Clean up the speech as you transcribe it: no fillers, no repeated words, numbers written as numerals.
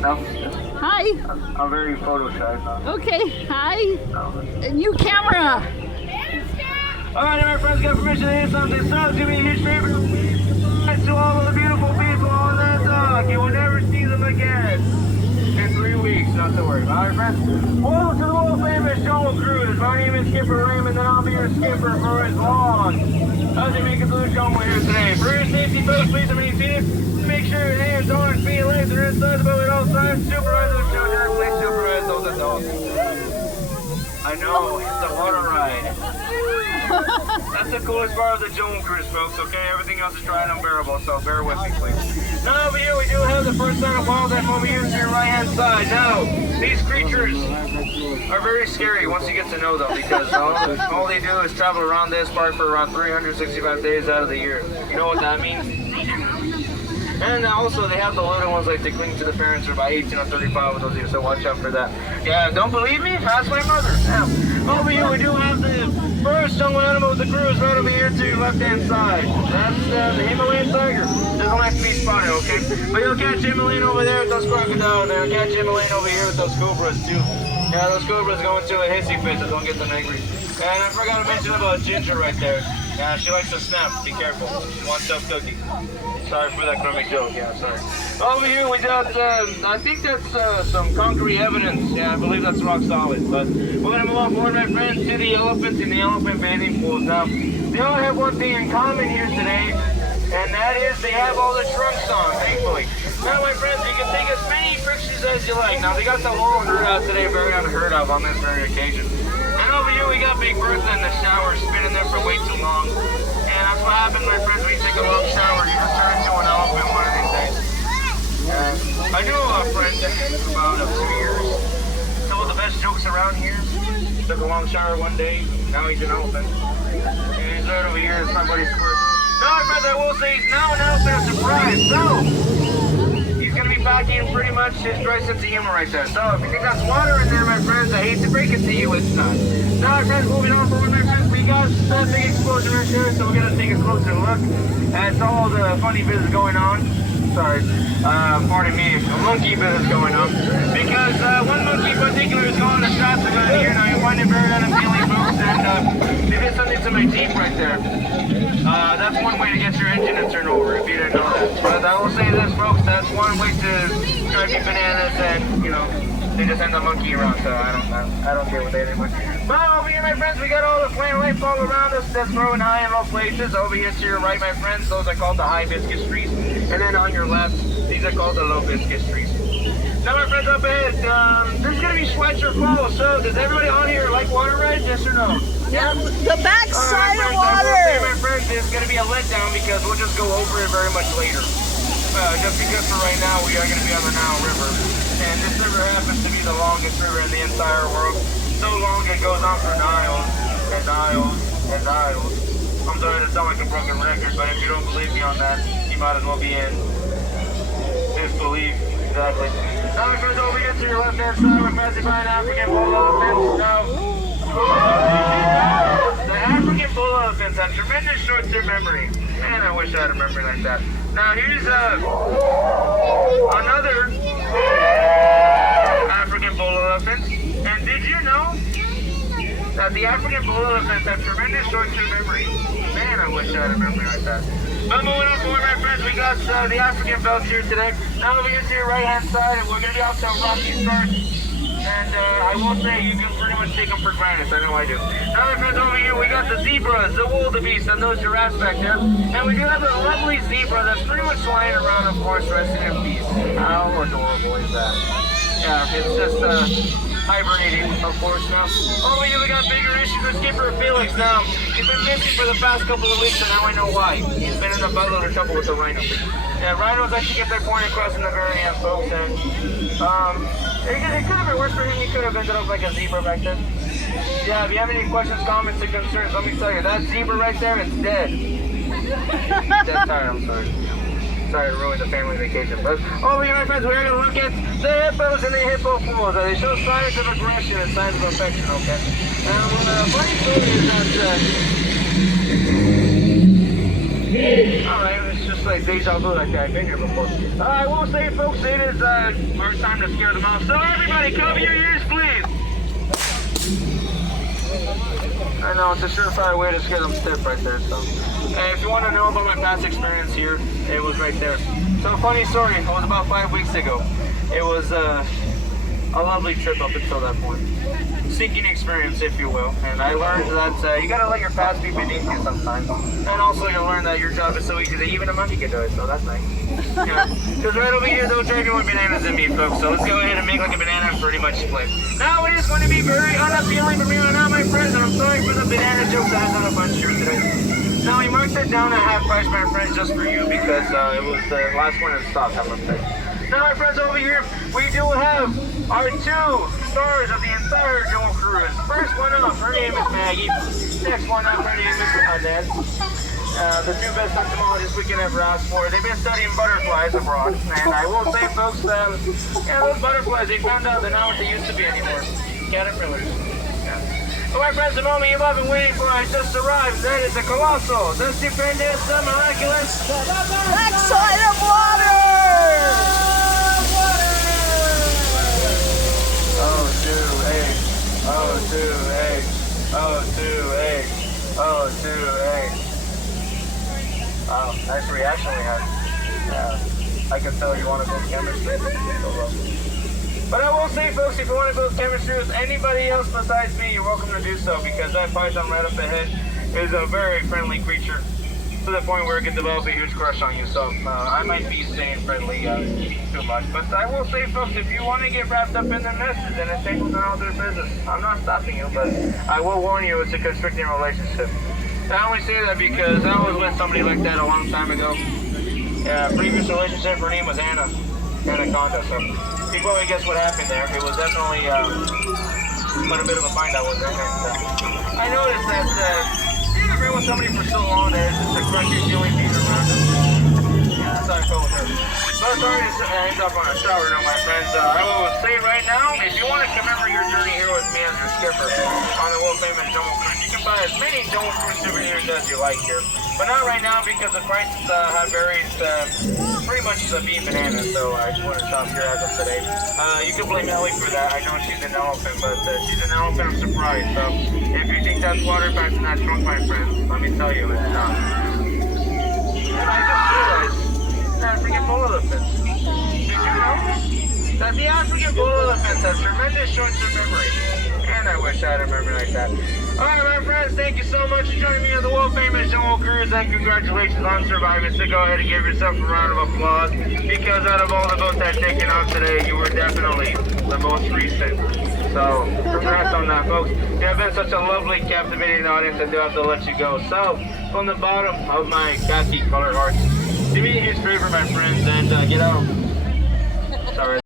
No. Hi. I'm very photo shy. Okay. Hi. A new camera. Alright, my friends, got permission to hear something. So, do me a huge favor. To all of the beautiful people on that dock. You will never see them again. In 3 weeks, not to worry. Alright, friends. Welcome to the world famous Jungle Cruise. My name is Skipper Raymond, and I'll be your skipper for as long as we make it through the jungle here today. For your safety, folks, please remain seated. Make sure your hands, arms, feet, legs are inside the boat at all times. Supervise those children. Please supervise those adults. I know, it's a water ride. That's the coolest part of the Jungle Cruise, folks, okay? Everything else is dry and unbearable, so bear with me, please. Now, over here, we do have the first sign of wildlife over here to your right-hand side. Now, these creatures are very scary once you get to know them, because all they do is travel around this park for around 365 days out of the year. You know what that means? And also, they have the little ones like they cling to the parents for about 18 or 35 of those years, so watch out for that. Yeah, don't believe me? Ask my mother. Now, over here, we do have the first jungle animal of the cruise right over here to your left-hand side. That's the Himalayan tiger. Doesn't like to be spotted, okay? But you'll catch Himalayan over there with those crocodiles, and you'll catch Himalayan over here with those cobras, too. Yeah, those cobras go into a hissy fit, so don't get them angry. And I forgot to mention about Ginger right there. Yeah, she likes to snap. Be careful. She wants some cookie. Sorry for that crummy joke. Yeah, sorry. Over here we got, I think that's some concrete evidence. Yeah, I believe that's rock solid. But we're going to move on forward, my friends, to the elephants in the elephant bathing pools. Now, they all have one thing in common here today, and that is they have all the trunks on, thankfully. Now, my friends, you can take as many frictions as you like. Now, they got the whole herd out today, very unheard of on this very occasion. And over here, we got Big Bertha in the shower, spinning there for way too long. And that's what happens, my friends, when you take a long shower. You just turn into an elephant one of these days. And I knew a friend about 2 years. Some of the best jokes around here. Took a long shower one day, now he's an elephant. And he's right over here, somebody squirt. No, my friends, I will say he's now an elephant surprise. So, he's going to be packing pretty much his dry sense of humor right there. So, if you think that's water in there, my friends, I hate to break it to you, it's not. Now, my friends, moving on forward, my friends, we got that big explosion right there, so we're going to take a closer look at all the funny business going on. Sorry, pardon me, a monkey business going on. Because one monkey in particular is going to shots around here. Now, you'll find it very unappealing, folks, and they did something to my Jeep right there. That's one way to get your engine to turn over, if you didn't know that. But I will say this, folks, that's one way to drive you bananas, and, you know, they just end up monkeying around, so I don't deal with it anymore. But over here, my friends, we got all the flame lights all around us that's growing high and low places. Over here to your right, my friends, those are called the high viscous trees. And then on your left, these are called the low viscous trees. Now, my friends, up ahead, there's going to be Schweitzer Falls. So, does everybody on here like water rides, yes or no? Yeah, the backside of I will water. say, my friends, it's going to be a letdown because we'll just go over it very much later. Just because for right now, we are going to be on the Nile River. And this river happens to be the longest river in the entire world. So long it goes on for Niles and Niles and Niles. I'm sorry to sound like a broken record, but if you don't believe me on that, you might as well be in disbelief. Exactly. Now, my friends, over here to your left-hand side, we're passing by an African bull elephant. Now, the African bull elephants have tremendous short-term memory. Man, I wish I had a memory like that. Now, here's another African bull elephant. And did you know that the African bull elephants have tremendous short-term memory? Man, I wish I had a memory like that. But moving on forward, my friends, we got the African belts here today. Now over here to your right-hand side, and we're going to be out to Rocky Start. And I will say, you can pretty much take them for granted. I know I do. Now, my friends, over here, we got the zebras, the wildebeest, and those giraffes back there. And we do have a lovely zebra that's pretty much flying around, of course, resting in peace. How adorable is that? Yeah, it's just hibernating, of course, now. Over here, we got bigger issues with Skipper Felix. Now, he's been missing for the past couple of weeks, and now I know why. He's been in a buttload of trouble with the rhino. Yeah, rhinos actually get their point across in the very end, folks, and it could have been worse for him. He could have ended up like a zebra back then. Yeah, if you have any questions, comments, or concerns, let me tell you, that zebra right there is dead. Dead tired, I'm sorry. Sorry to ruin the family vacation. But over here, my friends, we're going to look at the hippos and the hippo fools. They show signs of aggression and signs of affection, okay? Now, funny thing is that... Alright, let's just just like deja vu, like I've been here before. I will say, folks, it is our time to scare them off. So everybody, cover your ears, please. I know, it's a surefire way to scare them stiff right there, so. And if you want to know about my past experience here, it was right there. So funny story, it was about 5 weeks ago. It was a lovely trip up until that point. Sinking experience, if you will. And I learned that you gotta let your past be beneath you sometimes. And also you learn that your job is so easy that even a monkey can do it, so that's nice. Because right over here, they'll drive you more bananas than me, folks. So let's go ahead and make like a banana and pretty much split. Now it is going to be very unappealing for me right now, my friends. And I'm sorry for the banana jokes that I had on a bunch here today. Now, we marked it down at half price, my friends, just for you because it was the last one in stock, I must say. Now, my friends, over here, we do have our 2 stars of the entire Joel Cruise. First one up, her name is Maggie. Next one up, her name is Annette. The 2 best entomologists we can ever ask for. They've been studying butterflies abroad. And I will say, folks, yeah, those butterflies, they found out they're not what they used to be anymore. Caterpillars. So my friends, the moment you've all been waiting for has just arrived. That is the colossal, the stupendous, the miraculous Backside of water! Wow, nice reaction we had. I can tell you want to go chemistry. But I will say, folks, if you want to go chemistry with anybody else besides me, you're welcome to do so, because that python right up ahead is a very friendly creature to the point where it can develop a huge crush on you. So I might be saying friendly too much. But I will say, folks, if you want to get wrapped up in their messes and entangled in all their business, I'm not stopping you, but I will warn you, it's a constricting relationship. I only say that because I was with somebody like that a long time ago. Previous relationship, her name was Anaconda. So you can probably guess what happened there. It was definitely quite a bit of a find out with her. And, I noticed that you've been with somebody for so long that it's just a crunchy feeling being around. Yeah, that's how I felt with her. But sorry to end up on a sour note, my friends. I will say right now, if you want to commemorate your journey here with me as your skipper on the world famous Joel Cruise, you can buy as many Joel Cruise souvenirs as you like here. But not right now because the prices have varied pretty much being bananas. So I just want to stop here as of today. You can blame Ellie for that. I know she's an elephant, but she's an elephant of surprise. So if you think that's water back in that trunk, my friends, let me tell you, it's not. And I just realized African bull elephants. Did you know that the African bull elephants have tremendous short-term memory? And I wish I had a memory like that. Alright, my friends, thank you so much for joining me on the world famous Joel Cruise, and congratulations on surviving. So go ahead and give yourself a round of applause, because out of all the boats I've taken off today, you were definitely the most recent. So, congrats on that, folks. You have been such a lovely, captivating audience, I do have to let you go. So, from the bottom of my khaki colored heart, do me a huge favor, my friends, and get out. Sorry.